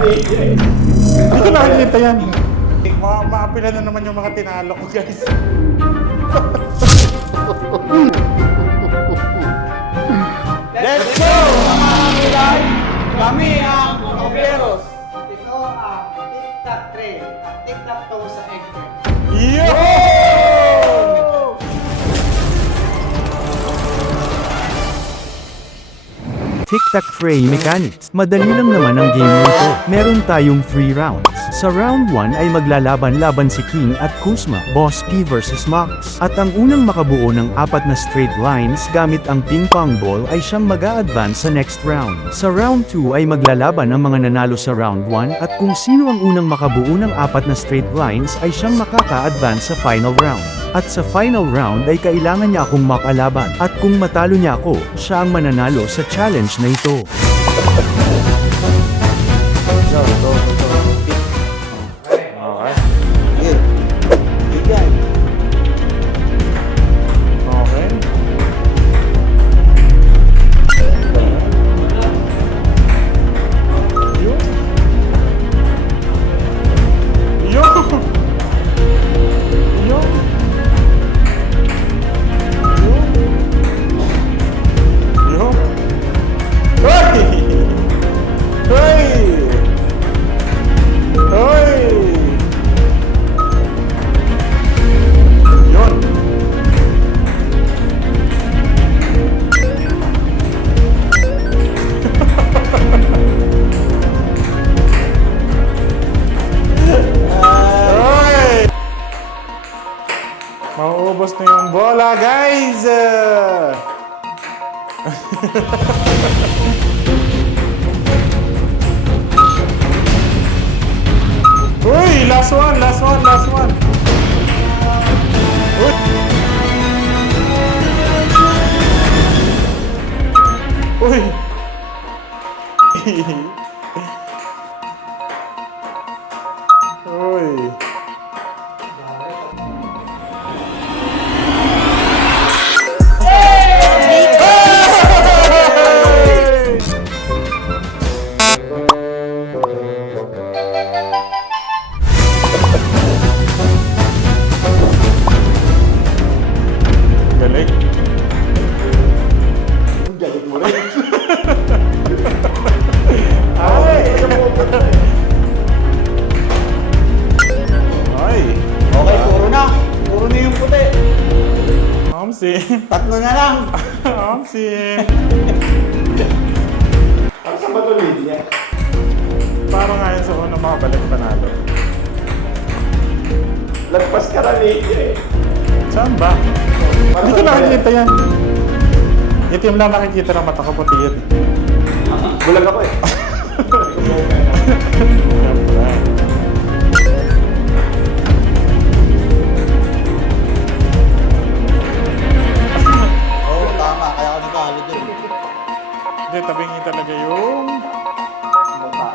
Hindi ko nakikita yan. Maapila na naman yung mga tinalo ko, guys. Let's go! Mga kilay, kami ang Oberos. Ito ang tic-tac trail at tic-tac toe sa eggplant. Yo! Tic-Tac Tray Mechanics. Madali lang naman ang game nito. Meron tayong 3 rounds. Sa round 1 ay maglalaban-laban si King at Kuzma, Boss P versus Max. At ang unang makabuo ng 4 na straight lines gamit ang ping pong ball ay siyang mag-a-advance sa next round. Sa round 2 ay maglalaban ang mga nanalo sa round 1 at kung sino ang unang makabuo ng 4 na straight lines ay siyang makaka-advance sa final round. At sa final round ay kailangan niya akong makalaban. At kung matalo niya ako, siya ang mananalo sa challenge na ito. Okay. Okay. Yo! Yo! Yo! Hoy! Hoy! Hoy! Yun! Hoy! Mauubos na yung bola, guys! Uy! Last one! Last one! Last one! Uy! Uy! Uy! Galing. Galing mo rin. Ay! Ay! Okay, puro na. Puro na yung puti. Amsi. 3 na lang. Amsi. Ano sa matulid niya? Parang ngayon sa unang makabalik panalo. Lagpas ka na eh. Saan ba? Hindi ko nakikita yan. Itim lang nakikita ng mata ko, puti yan. Bulag ako eh. Siyempre. Oo, tama. Kaya ako nagkakalo dun. Hindi, tabingin talaga yung... Mukha.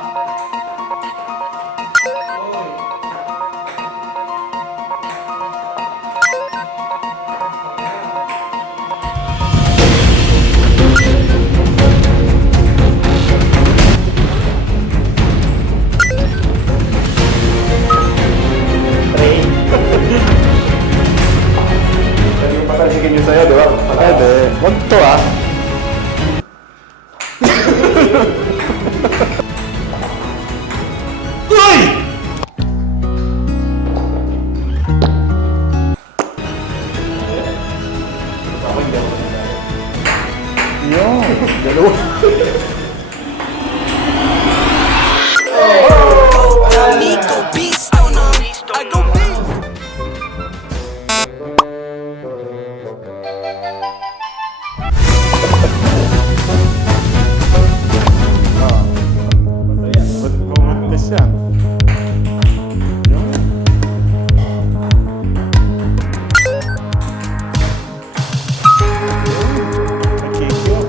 Patalsikin nyo sa'yo, di ba? Pwede. Huwag to ah. Uy! Yun. Dalawa. Nico Beast on I go beast. Ba't bumuntis yan? Yun. Nag-kick yun.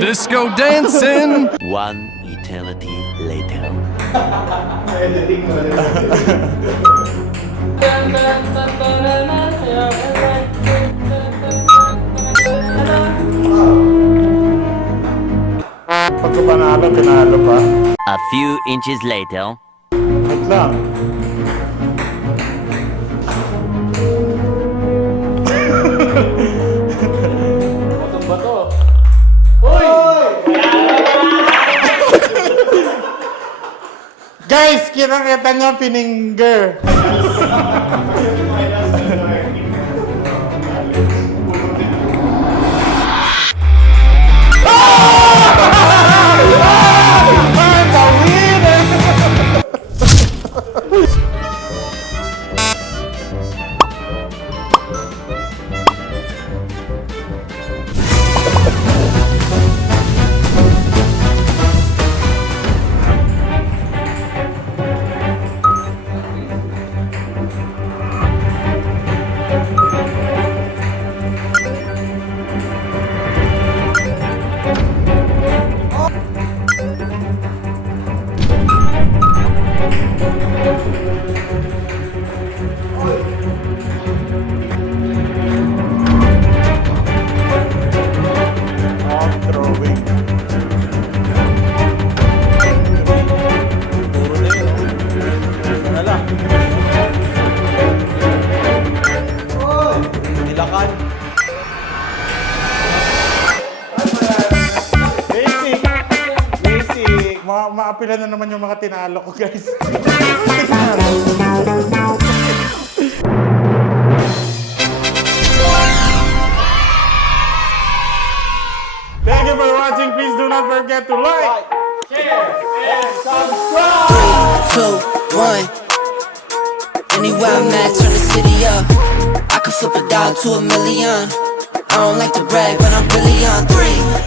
Disco dancing. One eternity later. Pag ko panalo, tinalo pa. A few inches later. Wait lang. Guys, kita nyo pininger. Nilakan. Basic. Maapila na naman yung mga tinalo ko, guys. Thank you for watching. Please do not forget to like, share, and subscribe. 3, 2, 1. Anywhere I'm at, turn the city up. I could flip a dollar to $1 million. I don't like to brag, but I'm really on 3,